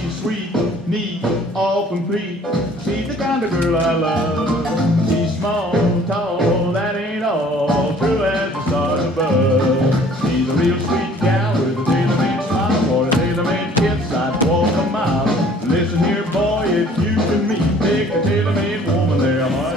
She's sweet, neat, all complete. She's the kind of girl I love. She's small, tall, that ain't all. True as the stars above. She's a real sweet gal with a tailor-made smile. For a tailor-made kiss, I'd walk a mile. Listen here, boy, if you can meet, take a tailor-made woman there, heart.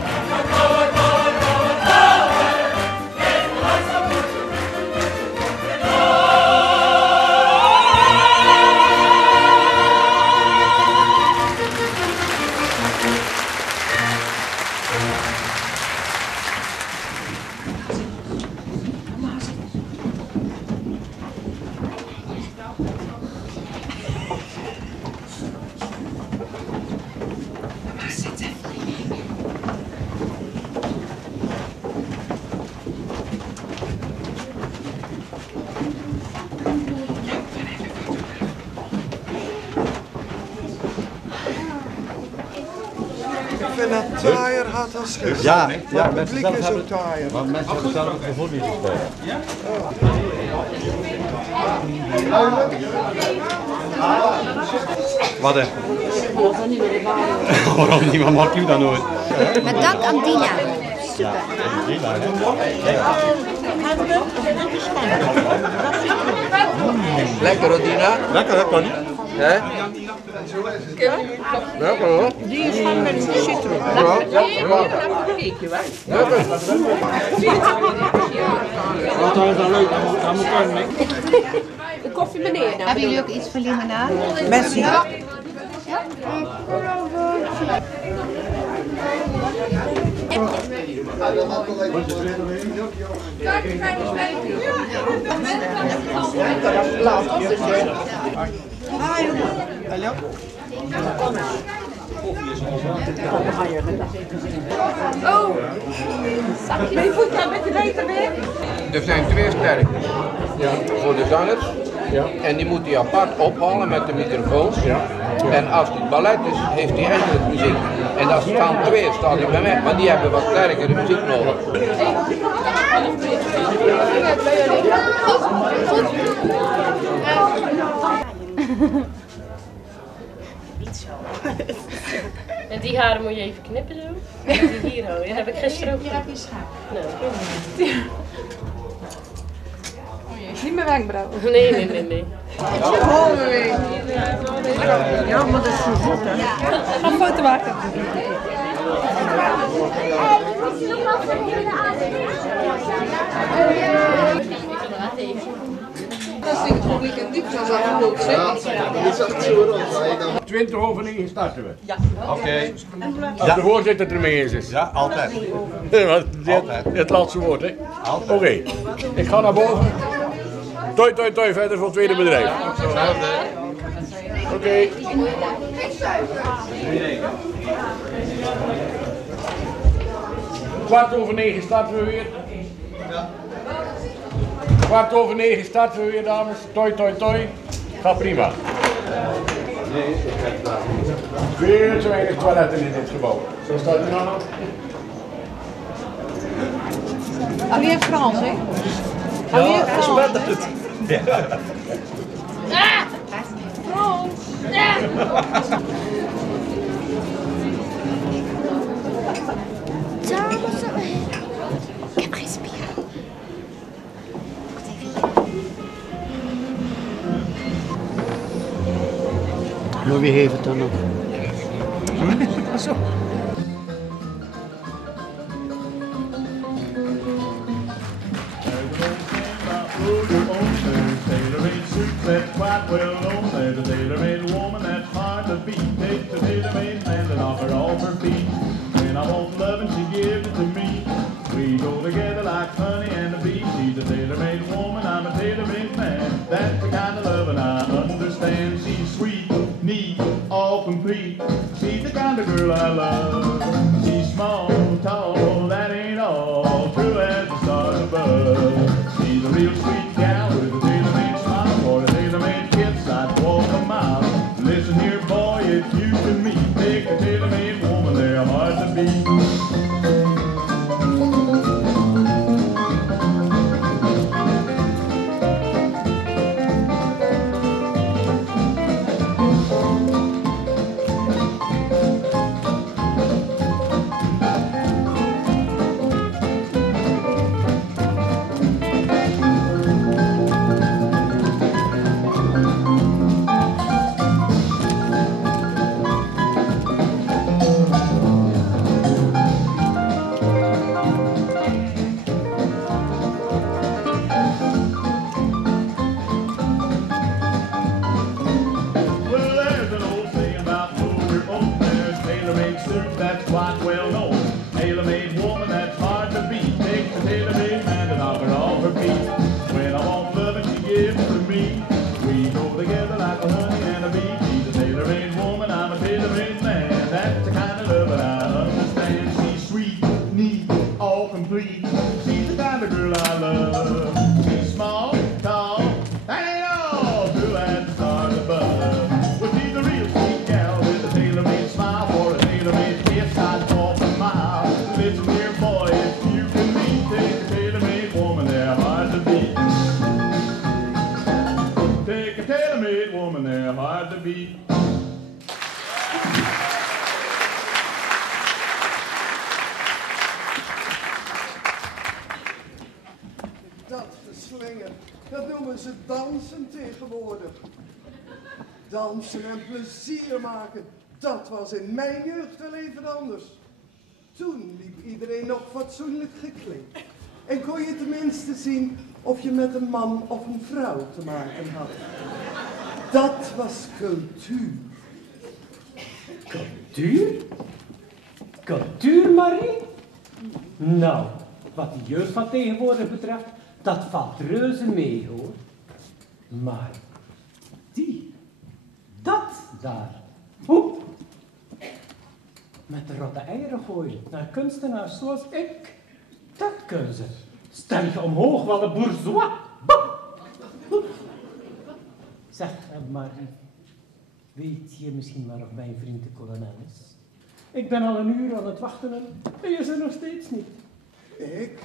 Ik vind het taaier hard als gisteren. Ja, het publiek is ook taaier. Want mensen hebben zelf het gevoel niet gespeeld. Wat hè? Waarom niet? Wat maakt u dan nooit? Met dank aan Dina. Ja, Dina hè? Lekker hoor, Dina. Lekker hè, Connie? Hè? Lekker hoor. Die is van met citroen. Ja, ja. Lekker. Wat is dat leuk aan elkaar mee? De koffie beneden. Hebben jullie ook iets voor limonade? Messi. Ja. Oh, ben je voet met de meter weer? Er zijn twee sterren voor de zangers. Ja. En die moet hij apart ophalen met de microfoons. Ja. En als het ballet is, heeft hij enkele muziek. En als het staan twee, staat hij bij mij. Maar die hebben wat sterkere muziek nodig. En die haren moet je even knippen zo. En die hier houden. Dat heb ik gisteren ook. Hier heb je schaap. Nou, ik weet niet. Niet meer wenkbrauwen. Nee, nee, nee, nee. Ja, maar dat is zo goed hè. Ga een foto maken. Dat is denk ik een weekend diep, zoals dat goed zegt. 20 over 9 starten we. Ja. Oké. Als de voorzitter het ermee eens is. Ja, altijd. Het laatste woord, hè? Altijd. Oké. Ik ga naar boven. Toi, toi, toi, verder voor het tweede bedrijf. Oké. Kwart over 9 starten we weer. Kwart over 9 starten we weer, dames. Toi, toi, toi. Gaat prima. Veel te weinig toiletten in dit gebouw. Zo staat het nou. Alleen Frans, hè? Alleen Frans. Ah! Frans! Ja! Ik heb geen spier. Maar wie heeft het dan nog? Zo. Tailor-made suits that's quite well known. There's a tailor-made woman that's hard to beat. Takes a tailor-made man and knock her off her feet. When I want love and she gives it to me. We go together like honey and a bee. She's a tailor-made woman, I'm a tailor-made man. That's the kind of loving I understand. She's sweet, neat, all complete. She's the kind of girl I love. She's small, tall, that ain't all. True as the stars above. She's a real sweet gal with a tailor-made smile. For a tailor-made kiss, I'd walk a mile. Listen here, boy, if you can meet, take a tailor-made woman, they're hard to beat. Dansen en plezier maken, dat was in mijn jeugd wel even anders. Toen liep iedereen nog fatsoenlijk gekleed. En kon je tenminste zien of je met een man of een vrouw te maken had. Dat was cultuur. Cultuur? Cultuur, Marie? Nou, wat de jeugd van tegenwoordig betreft, dat valt reuze mee, hoor. Maar dat daar. Hoe? Met de rotte eieren gooien naar kunstenaars zoals ik. Dat kunnen ze. Stel je omhoog, wel een bourgeois. Zeg, Marie, weet je misschien waarom mijn vriend de kolonel is? Ik ben al een uur aan het wachten en hij is er nog steeds niet. Ik?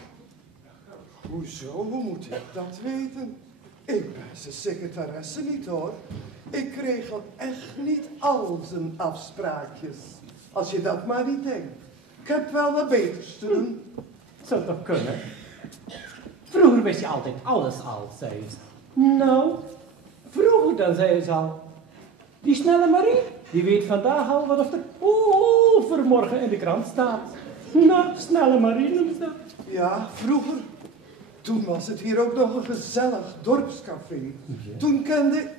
Hoezo? Hoe moet ik dat weten? Ik ben zijn secretaresse niet, hoor. Ik regel echt niet al zijn afspraakjes. Als je dat maar niet denkt. Ik heb wel wat beters te doen. Zou toch kunnen? Vroeger wist je altijd alles al, zei ze. Nou, vroeger dan zei ze al. Die snelle Marie, die weet vandaag al wat er overmorgen in de krant staat. Nou, snelle Marie noemt ze dat. Ja, vroeger. Toen was het hier ook nog een gezellig dorpscafé. Ja. Toen kende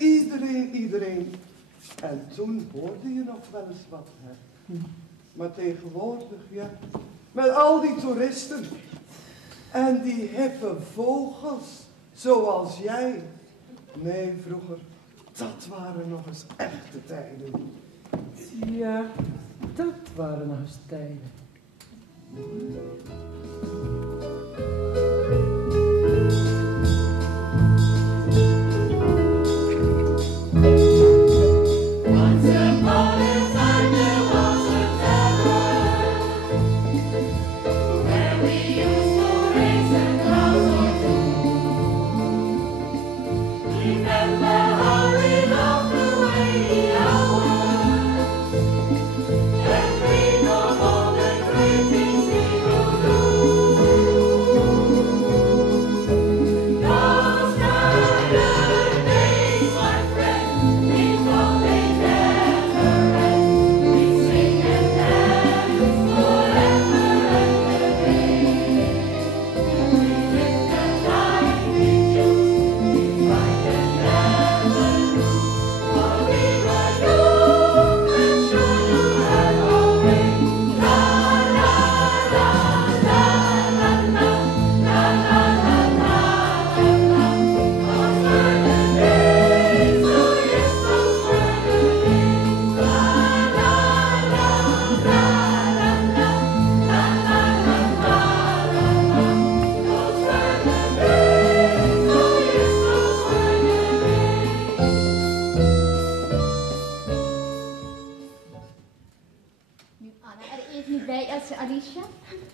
iedereen. En toen hoorde je nog wel eens wat, hè. Maar tegenwoordig, ja, met al die toeristen en die hippe vogels, zoals jij. Nee, vroeger, dat waren nog eens echte tijden. Ja, dat waren nog eens tijden.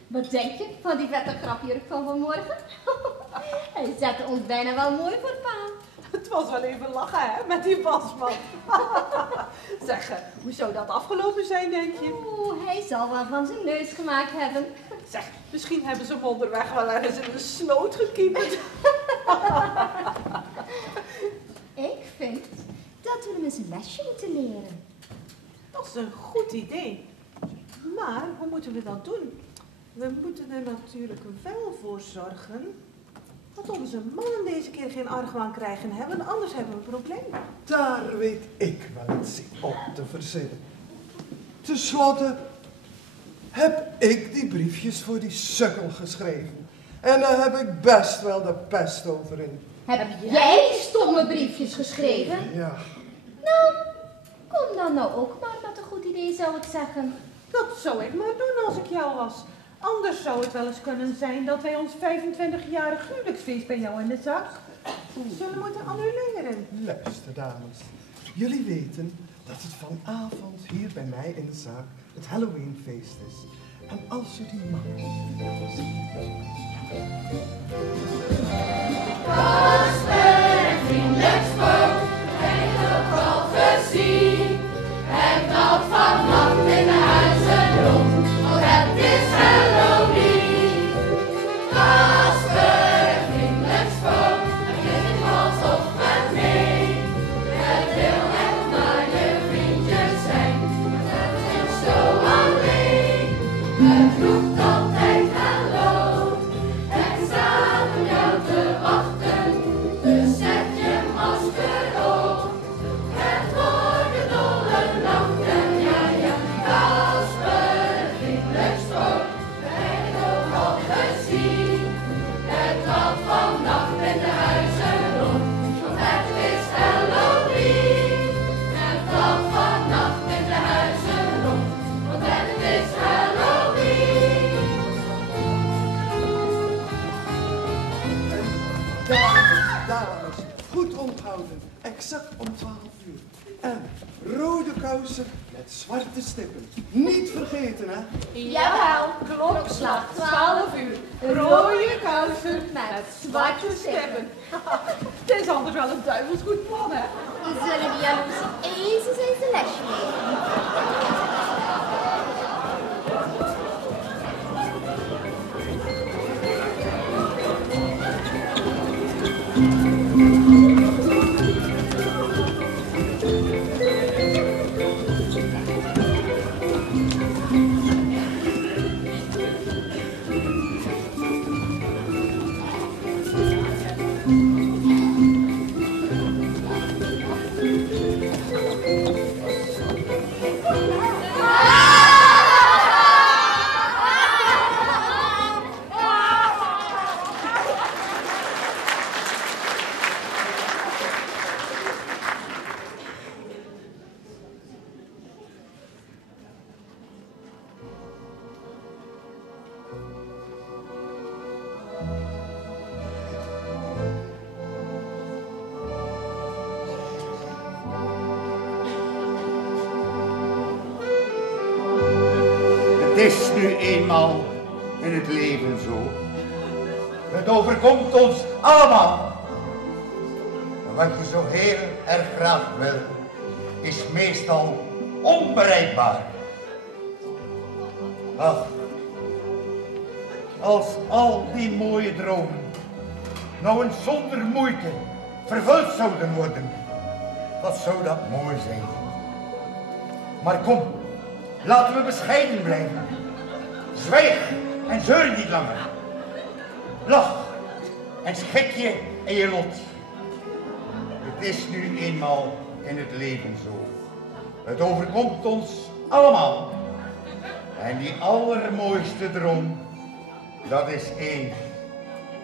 Wat denk je van die vette grapjurk van vanmorgen? Hij zette ons bijna wel mooi voor paal. Het was wel even lachen, hè, met die wasman. Zeg, hoe zou dat afgelopen zijn, denk je? Oeh, hij zal wel van zijn neus gemaakt hebben. Zeg, misschien hebben ze hem onderweg wel ergens in een sloot gekieperd. Ik vind dat we hem eens een lesje moeten leren. Dat is een goed idee. Maar hoe moeten we dat doen? We moeten er natuurlijk wel voor zorgen dat onze mannen deze keer geen argwaan krijgen hebben, anders hebben we een probleem. Daar weet ik wel iets op te verzinnen. Ten slotte heb ik die briefjes voor die sukkel geschreven. En daar heb ik best wel de pest over in. Heb jij die stomme briefjes geschreven? Ja. Nou, kom dan nou ook maar met een goed idee, zou ik zeggen. Dat zou ik maar doen als ik jou was. Anders zou het wel eens kunnen zijn dat wij ons 25-jarig huwelijksfeest bij jou in de zak zullen moeten annuleren. Luister, dames. Jullie weten dat het vanavond hier bij mij in de zaak het Halloweenfeest is. En als u die man... Kasper en vriendelijk spook, heb ik al gezien. Het knalt vannacht in de huizen rond, want het is Halloween. Kasper en vriendelijk spook, het klinkt alsof het mee. Het wil echt maar je vriendjes zijn, maar het is zo alleen. Het roept altijd hallo, het staat op jou te wachten. Dus zet je masker op, het wordt een dolle nacht. En ja, Kasper, vriendelijk spook, we hebben het ook al gezien. Het gaat vannacht in de huizen rond, want het is Halloween. Het gaat vannacht in de huizen rond, want het is Halloween. Dames, goed onthouden. Exact om 12 uur. En rode kousen met zwarte stippen. Niet vergeten, hè? Jawel, klokslag 12 uur. Rode kousen met zwarte stippen. Het is altijd wel een duivels goed plan, hè? We zullen die jaloezie eens een lesje leren. Het is nu eenmaal in het leven zo. Het overkomt ons allemaal. En wat je zo heel erg graag wil, is meestal onbereikbaar. Ach, als al die mooie dromen nou eens zonder moeite vervuld zouden worden, wat zou dat mooi zijn. Maar kom, laten we bescheiden blijven. Zwijg en zeur niet langer. Lach en schik je in je lot. Het is nu eenmaal in het leven zo. Het overkomt ons allemaal. En die allermooiste droom, dat is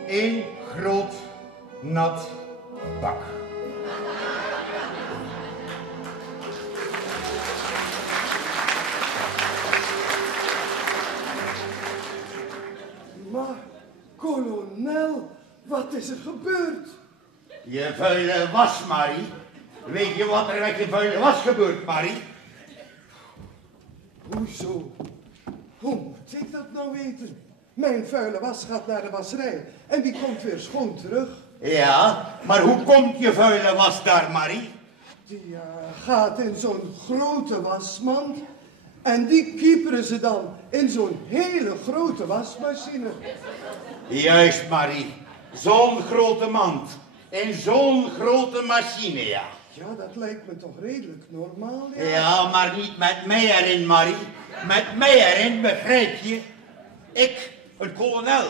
één groot nat bak. Maar, kolonel, wat is er gebeurd? Je vuile was, Marie. Weet je wat er met je vuile was gebeurd, Marie? Hoezo? Hoe moet ik dat nou weten? Mijn vuile was gaat naar de wasserij en die komt weer schoon terug. Ja, maar hoe komt je vuile was daar, Marie? Die gaat in zo'n grote wasmand. En die kieperen ze dan in zo'n hele grote wasmachine. Juist, Marie. Zo'n grote mand. In zo'n grote machine, ja. Ja, dat lijkt me toch redelijk normaal, ja? Ja, maar niet met mij erin, Marie. Met mij erin, begrijp je? Ik, een kolonel,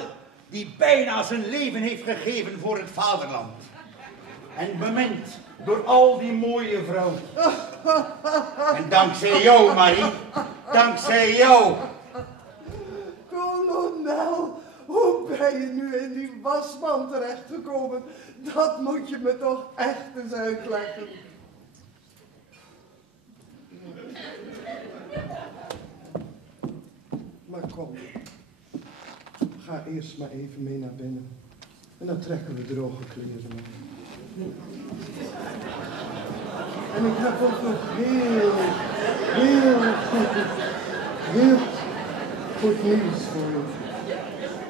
die bijna zijn leven heeft gegeven voor het vaderland. En bemind door al die mooie vrouwen. En dankzij jou, Marie. Dankzij jou. Kolonel, hoe ben je nu in die wasmand terechtgekomen? Dat moet je me toch echt eens uitleggen. Maar kom, ga eerst maar even mee naar binnen. En dan trekken we droge kleren aan. En ik heb ook nog heel goed nieuws voor je.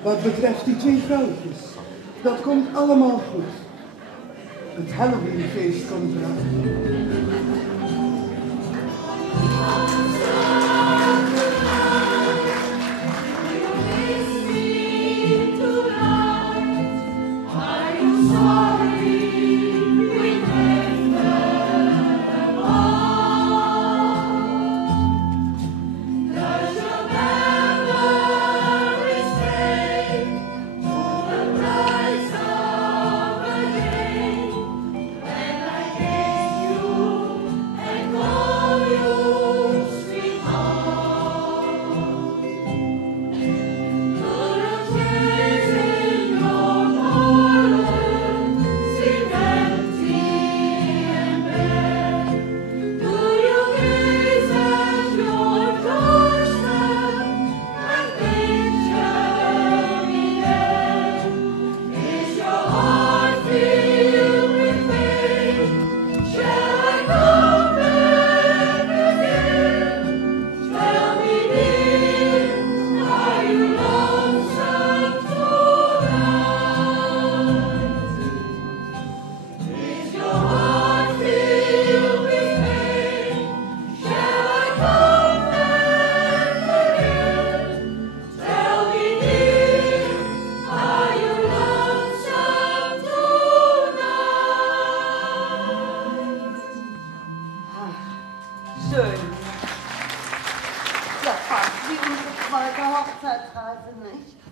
Wat betreft die 2 vrouwtjes, dat komt allemaal goed. Het Halloweenfeest komt eraan.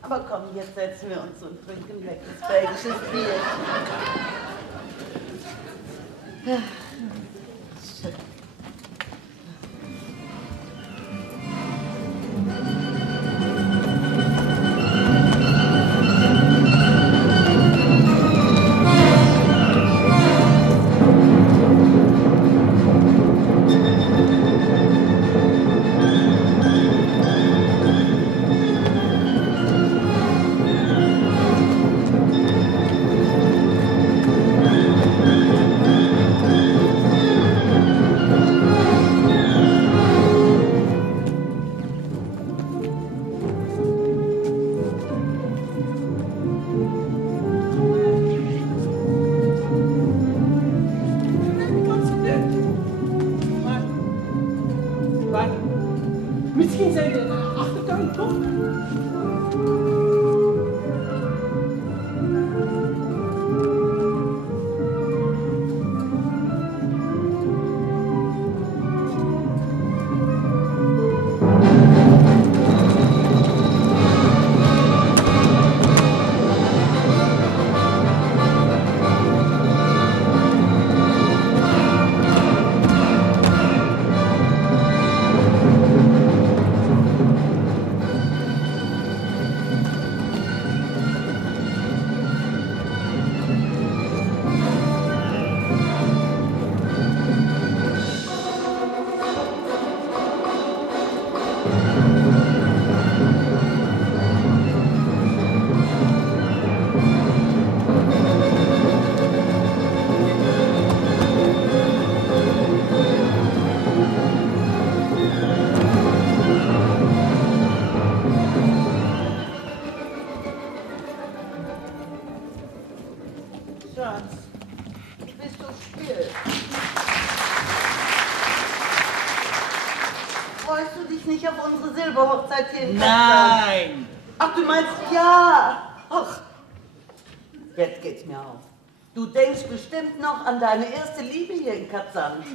Aber komm, jetzt setzen wir uns und trinken leckeres belgisches Bier. Ja. Schön. Misschien zijn we in de achtertuin, toch? freust du dich nicht auf unsere Silberhochzeit hier in Nein. Katzand? Ach, du meinst ja. Ach, jetzt geht's mir auf. Du denkst bestimmt noch an deine erste Liebe hier in Katzand.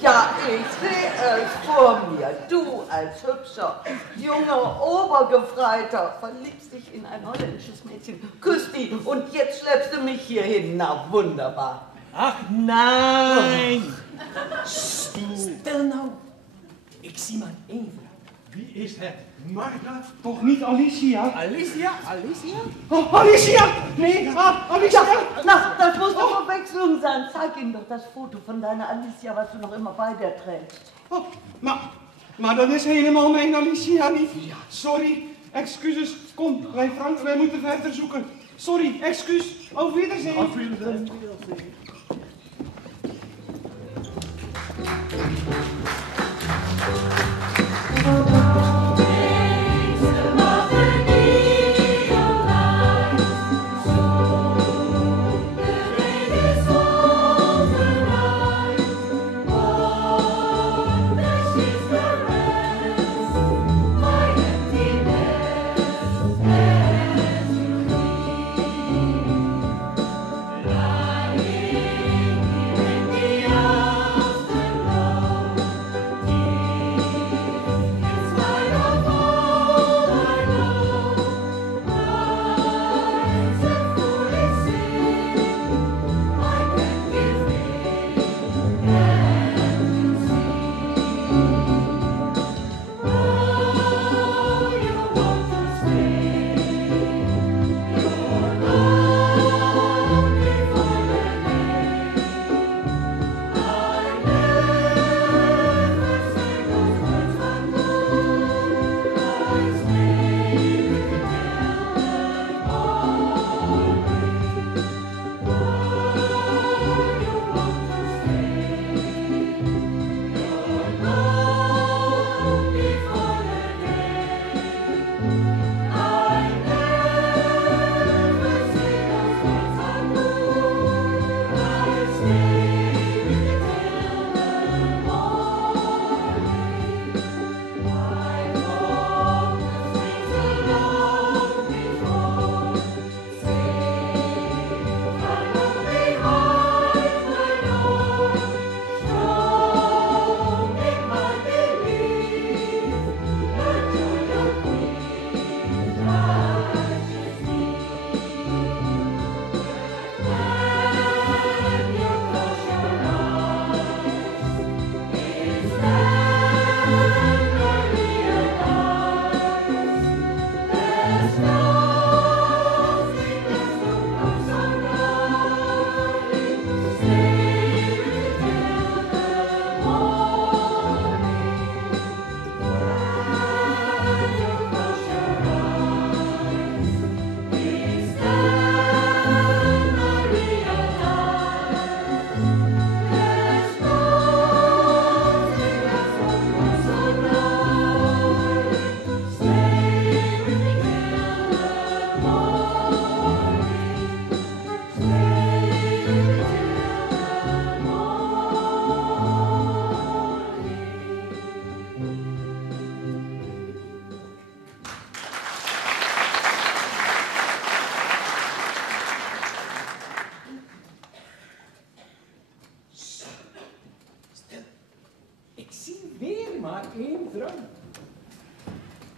Ja, ich sehe es vor mir. Du als hübscher, junger Obergefreiter verliebst dich in ein holländisches Mädchen, küsst die und jetzt schleppst du mich hier hin. Na, wunderbar. Ach, nein. Stil nou. Ik zie maar één vrouw. Wie is het? Marga? Toch niet Alicia? Alicia? Alicia? Oh, Alicia! Nee, Alicia! Ja, na, das muss doch Verwechslung sein. Zeig ihm doch das Foto von deiner Alicia, was du noch immer bei dir trägst. Oh, maar dat is helemaal mijn Alicia niet. Sorry, excuses. Kom, wij moeten verder zoeken. Sorry, excuus. Auf Wiedersehen. Auf Wiedersehen.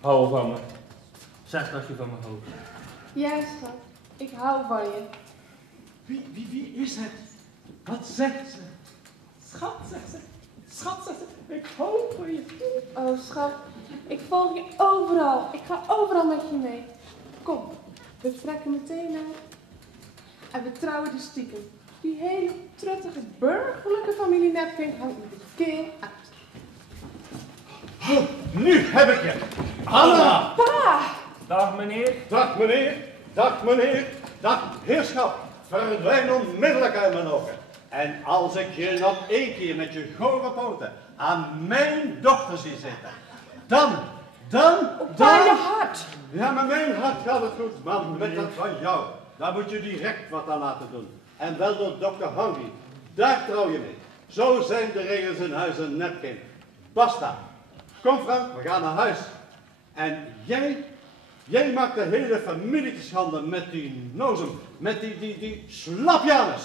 Hou van me. Zeg dat je van me houdt. Ja, schat. Ik hou van je. Wie is het? Wat zegt ze? Schat, zegt ze. Schat, zegt ze. Ik hou van je. Oh, schat. Ik volg je overal. Ik ga overal met je mee. Kom, we trekken meteen naar. En we trouwen de stiekem. Die hele truttige burgerlijke familie Nepking hangt met de keel uit. Nu heb ik je. Anna! Pa! Dag meneer. Dag meneer. Dag meneer. Dag heerschap. Verdwijn onmiddellijk uit mijn ogen. En als ik je nog één keer met je gore poten aan mijn dochter zie zitten, dan... Pa, je hart! Ja, met mijn hart gaat het goed, maar met dat van jou, daar moet je direct wat aan laten doen. En wel door dokter Hangi. Daar trouw je mee. Zo zijn de regels in huis een nepkind. Basta. Kom Frank, we gaan naar huis. En jij maakt de hele familie te schande met die nozem, met die slapjanus.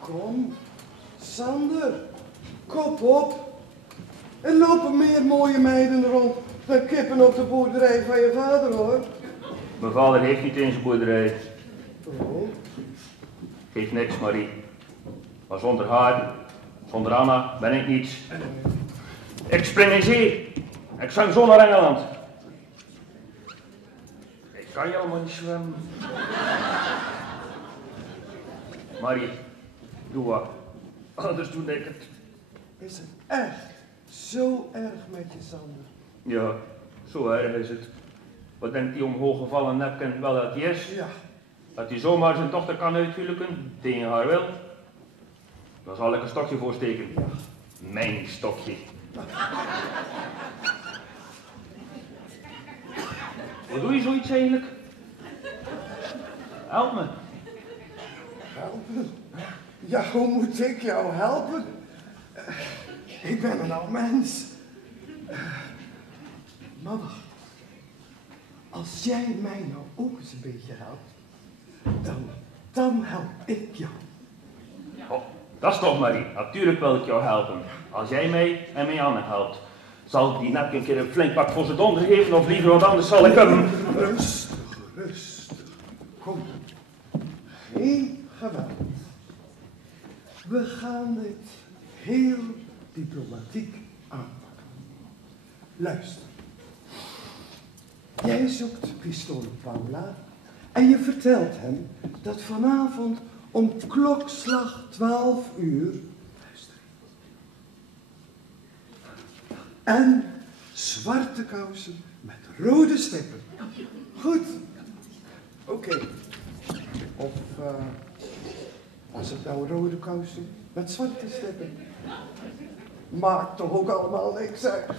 Kom, Sander, kop op. Er lopen meer mooie meiden rond dan kippen op de boerderij van je vader, hoor. Mijn vader heeft niet eens een boerderij. Oh. Geeft niks, Marie. Maar zonder haar, zonder Anna, ben ik niets. Ik spring in zee. Ik zang zo naar Engeland. Ik kan helemaal niet zwemmen. Marie, doe wat. Anders doe ik het. Is het echt zo erg met je, Sander? Ja, zo erg is het. Wat denkt die omhooggevallen nepken wel dat hij is? Ja. Dat hij zomaar zijn dochter kan uithuwelijken, tegen haar wil. Dan zal ik een stokje voorsteken. Ja. Mijn stokje. Wat doe je zoiets eigenlijk? Help me. Helpen? Ja, hoe moet ik jou helpen? Ik ben een oud mens. Maar wacht. Als jij mij nou ook eens een beetje helpt, dan help ik jou. Oh, dat is toch, Marie. Natuurlijk wil ik jou helpen. Als jij mij en mijn Anne helpt, zal ik die nepje een keer een flink pak voor zijn donder geven, of liever wat anders zal ik hem... Rustig, rustig. Kom. Geen geweld. We gaan dit heel diplomatiek aanpakken. Luister. Jij zoekt pistool Paula en je vertelt hem dat vanavond om klokslag 12 uur, luister, En zwarte kousen met rode stippen. Goed. Oké. Of was het nou rode kousen met zwarte stippen? Maakt toch ook allemaal niks uit.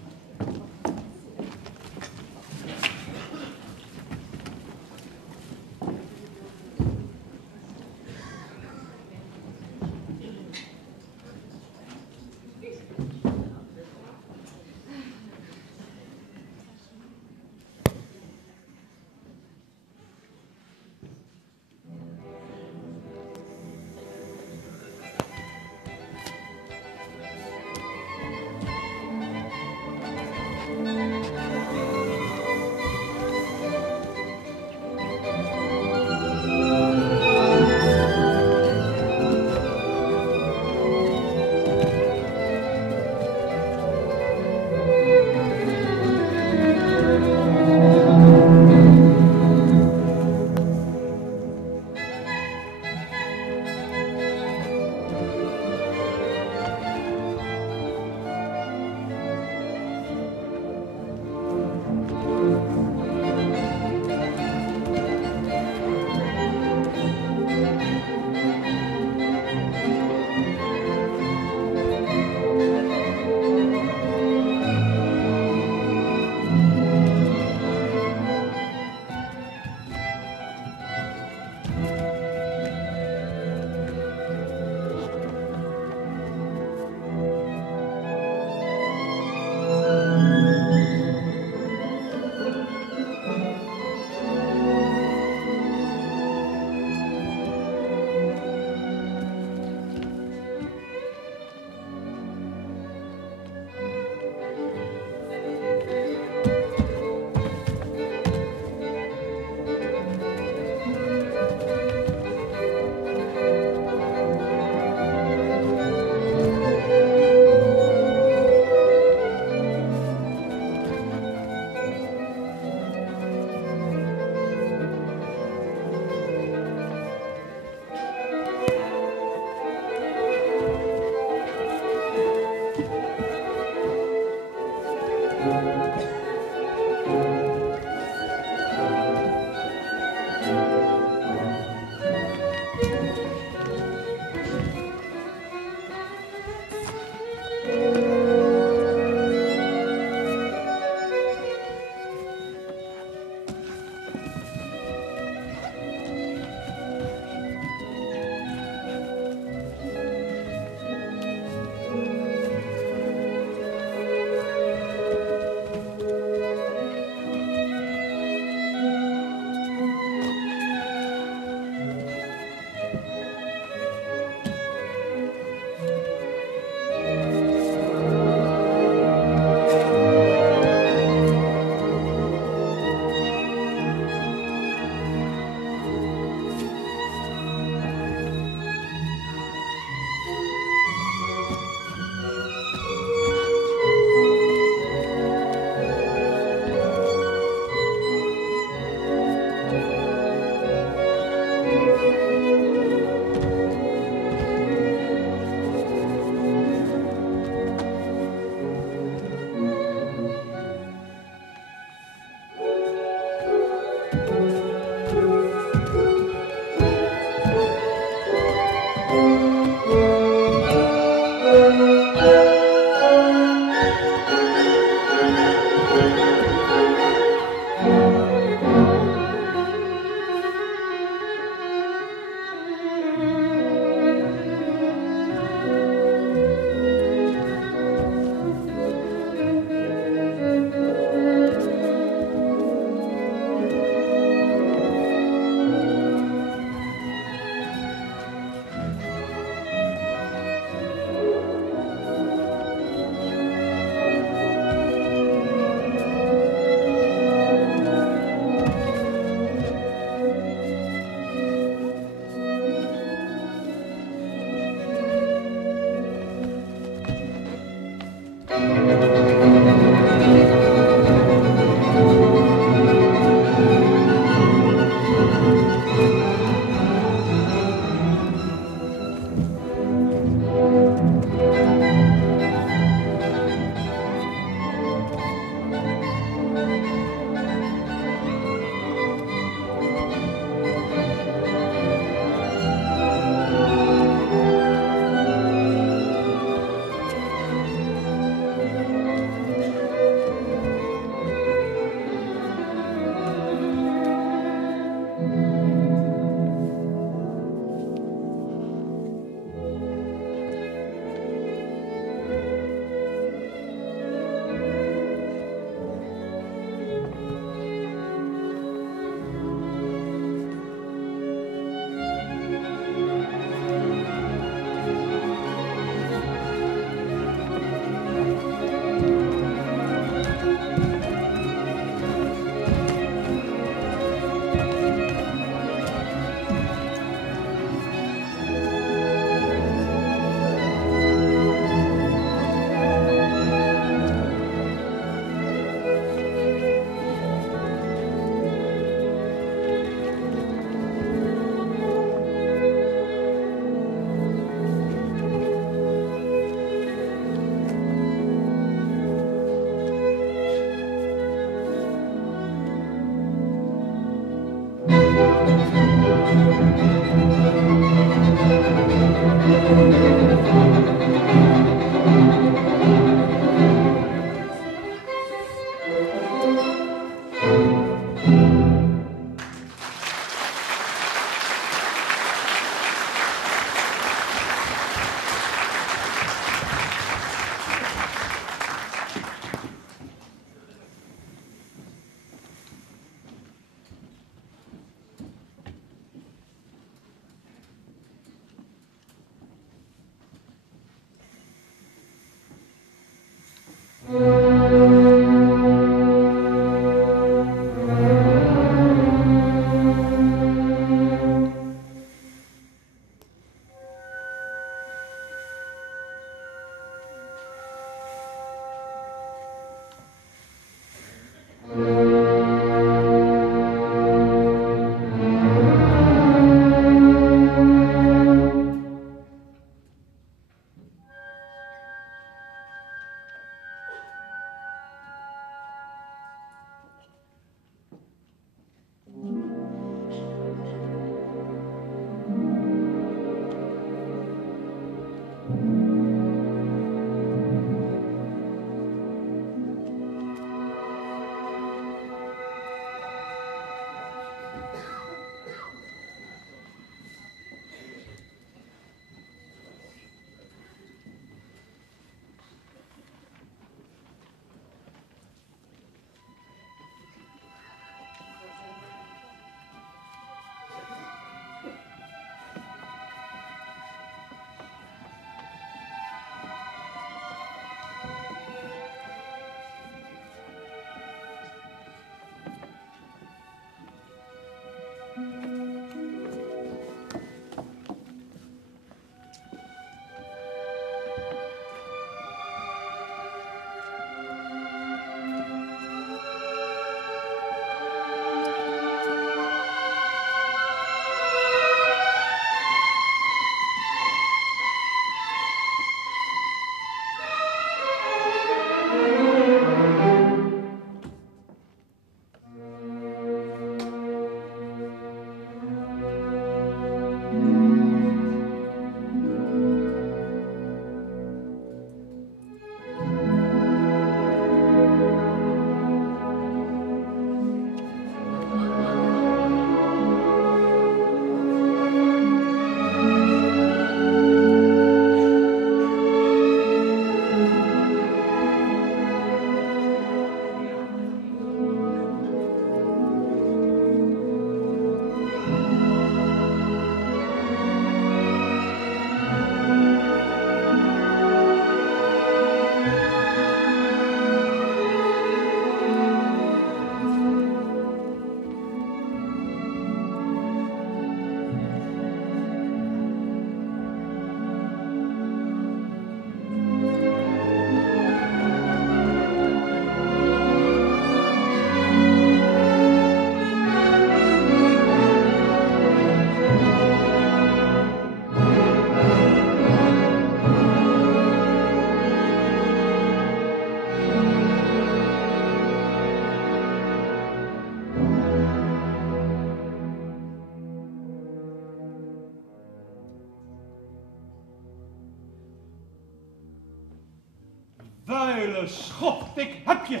Vuile schot, ik heb je.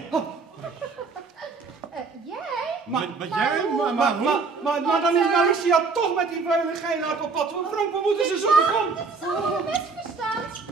Jij? Maar dan is Alicia toch met die vuile geinaard op pad. Frank, we moeten ze zoeken, kom. Het is allemaal een misverstand.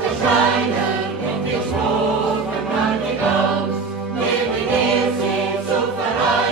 Verschijnen, und ich rufe mal die Gans, die mir sehen, so verraten.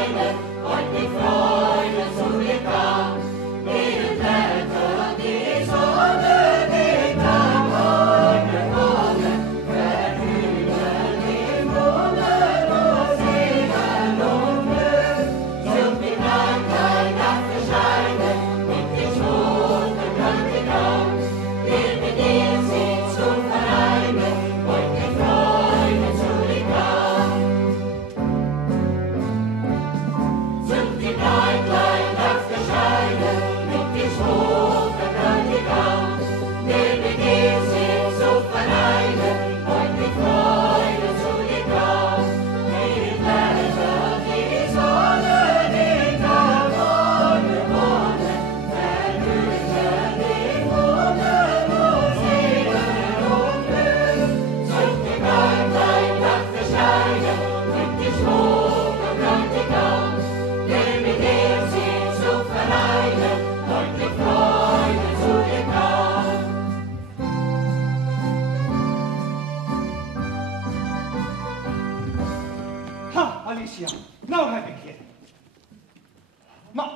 Maar,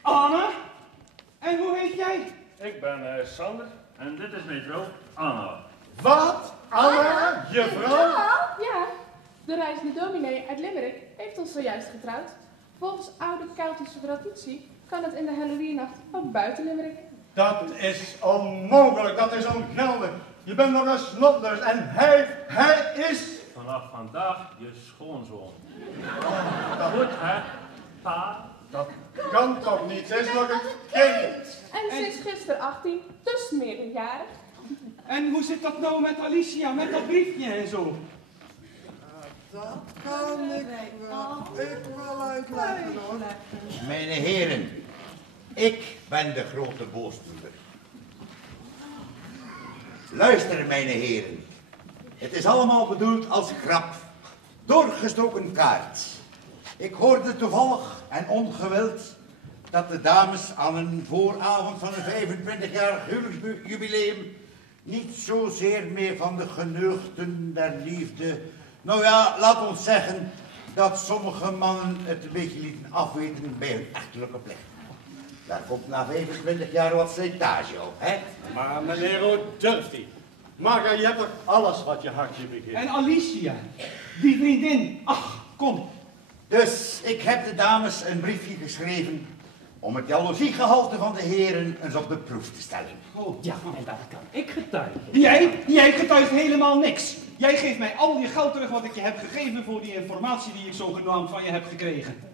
Anna? En hoe heet jij? Ik ben Sander en dit is mijn vrouw Anna. Wat? Anna, je vrouw? Ja, de reizende dominee uit Limerick heeft ons zojuist getrouwd. Volgens oude Keltische traditie kan het in de Halloweennacht ook buiten Limerick. Dat is onmogelijk, dat is ongeldig. Je bent nog een snotneus en hij is... Vanaf vandaag je schoonzoon. Goed hè, pa? Dat kan toch niet, ze is nog een kind. En ze is gisteren 18, dus meerderjarig. En hoe zit dat nou met Alicia, met dat briefje en zo? Dat kan ik wel uitleggen hoor. Mijn heren, ik ben de grote boosdoener. Luister, mijn heren. Het is allemaal bedoeld als grap. Doorgestoken kaart. Ik hoorde toevallig en ongewild dat de dames aan een vooravond van een 25-jarig huwelijksjubileum niet zozeer meer van de geneugten der liefde. Nou ja, laat ons zeggen dat sommige mannen het een beetje lieten afweten bij hun echtelijke plicht. Daar komt na 25 jaar wat slijtage op, hè? Maar meneer, hoe durft hij? Marga, je hebt toch alles wat je hartje begeert. En Alicia, die vriendin, ach, kom. Dus ik heb de dames een briefje geschreven om het jaloeziegehalte van de heren eens op de proef te stellen. Oh, ja, en dat kan ik getuigen. Jij getuigt helemaal niks. Jij geeft mij al je geld terug wat ik je heb gegeven voor die informatie die ik zogenaamd van je heb gekregen.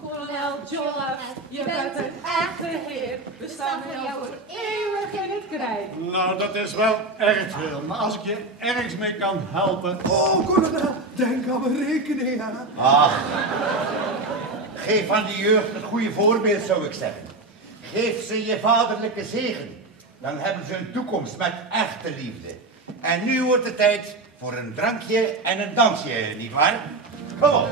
Kolonel Jollaf, je bent een echte heer. We staan voor jou voor eeuwig in het krijt. Nou, dat is wel erg veel, maar als ik je ergens mee kan helpen... Oh, kolonel, denk aan mijn rekening, hè. Ach, geef aan die jeugd het goede voorbeeld, zou ik zeggen. Geef ze je vaderlijke zegen. Dan hebben ze een toekomst met echte liefde. En nu wordt het tijd voor een drankje en een dansje, nietwaar? Kom op.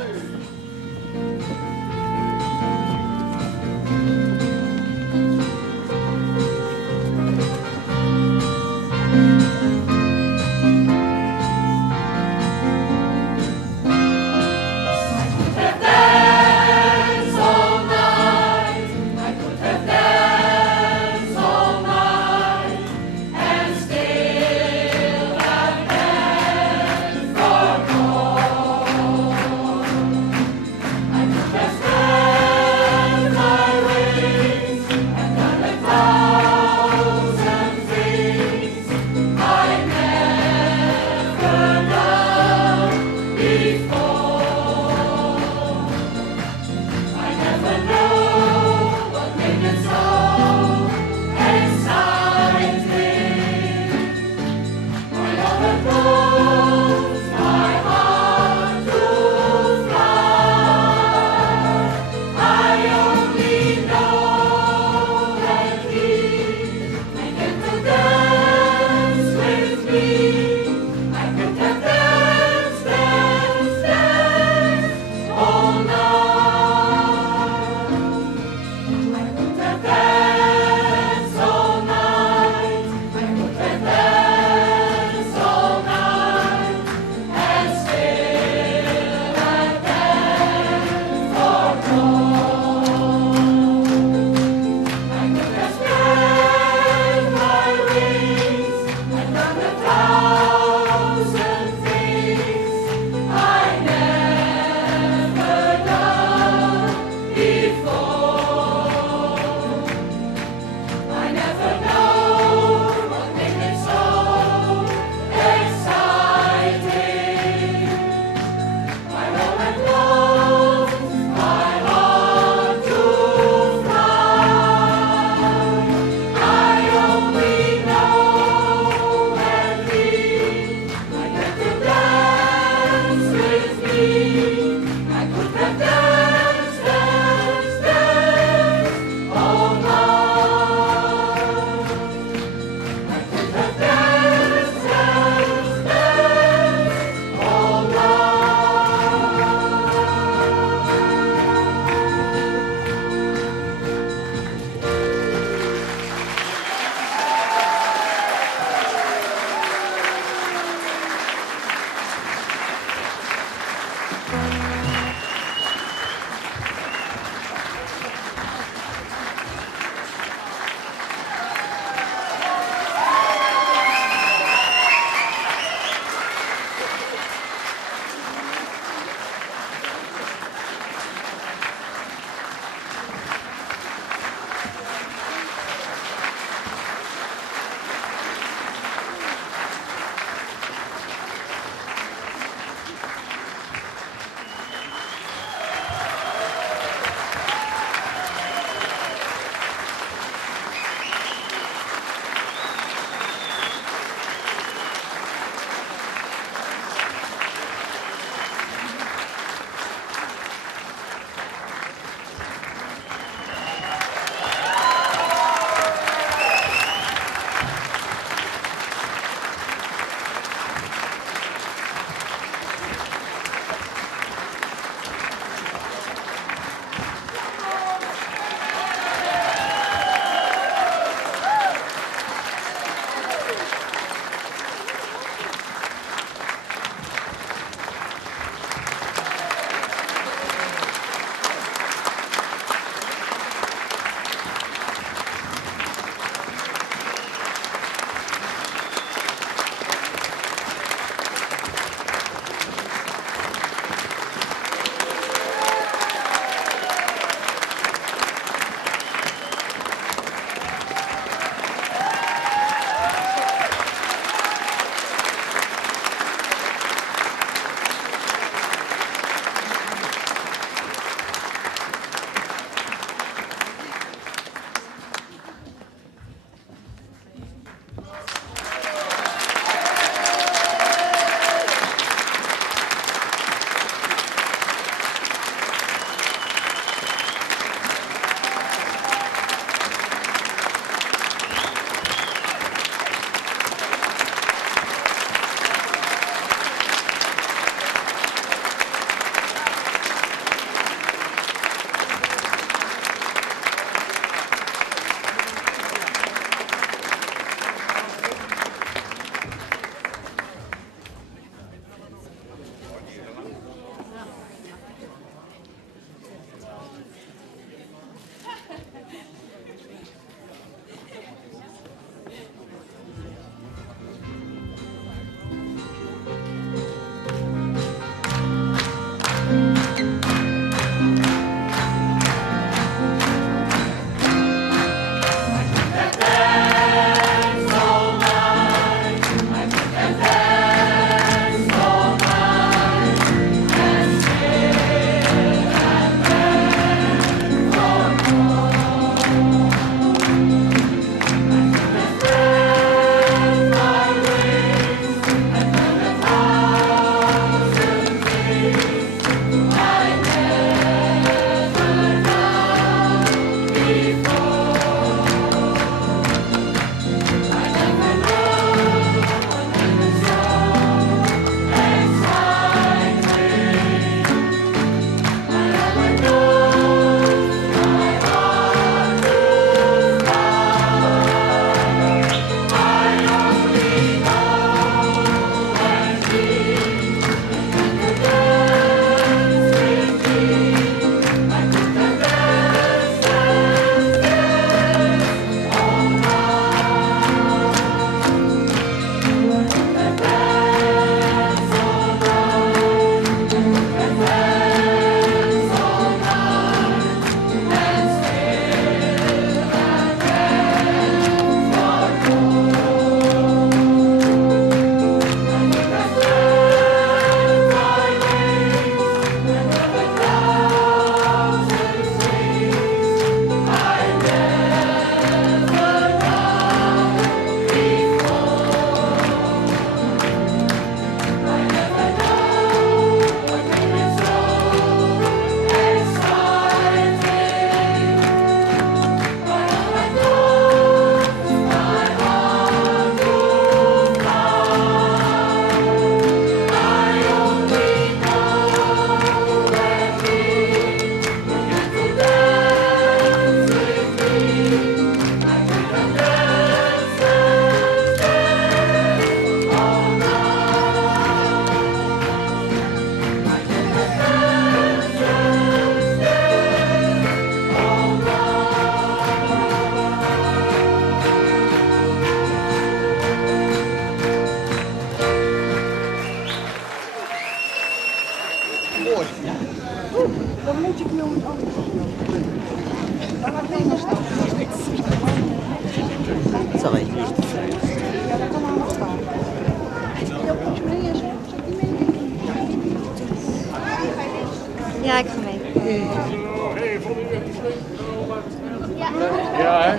Ja, hè?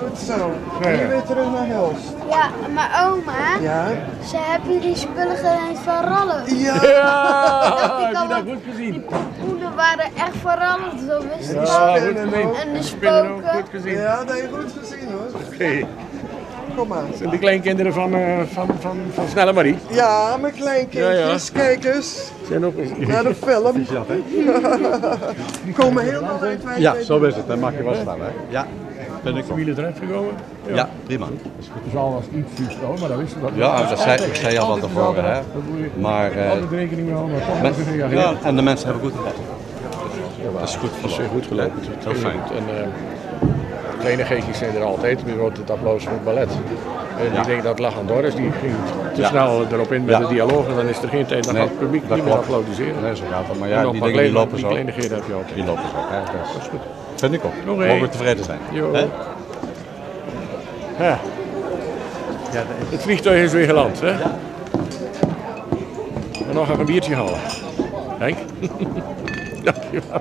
Goed zo. Ja, ja. Nu weer terug naar Helst. Ja, maar oma, Ja? ze hebben die spullen gereed van Rallen. Ja! Heb je dat goed gezien? Die poenen waren echt van Rallen, zo wist je. Ja, goed gezien. En de Spinnen ook spoken. goed gezien. Ja, dat heb je goed gezien hoor. Oké. Kom maar. Zijn die kleinkinderen van Snelle Marie? Ja, mijn kleinkindjes, kijk eens. Zijn ook Naar de film. Komen helemaal uit Wijk. Ja, zo is het. Dat mag je wel staan, hè? Ja, ben ik ook. Familie eruit gekomen? Ja, prima. De zaal was iets vuurstof, maar dat wisten we. Ja, ik zei al van tevoren, hè. Maar, altijd rekening mee houden, maar toch men- nog gereageerd. ja, en de mensen hebben goed gedaan. Dat is goed verlopen. Goed gelopen. Heel fijn. En kleinigheidjes zijn er altijd. Bijvoorbeeld het applaus voor het ballet. Ja. Ik denk dat Lach en Doris, die ging te Ja. snel erop in met Ja. de dialoog en dan is er geen tijd, dan Nee, gaat het publiek dat niet meer klopt. applaudisseren. Nee, zo gaat het. Maar En ja, nog die een dingen die paar lopen zo. kleinigheden heb je altijd. Die lopen zo. Hè? Dat is goed. Vind ik ook. Oké. Mogen we tevreden zijn. Jo. Hè? Ja. Het vliegtuig is weer geland, hè? Maar nog even een biertje halen. Henk? Dankjewel.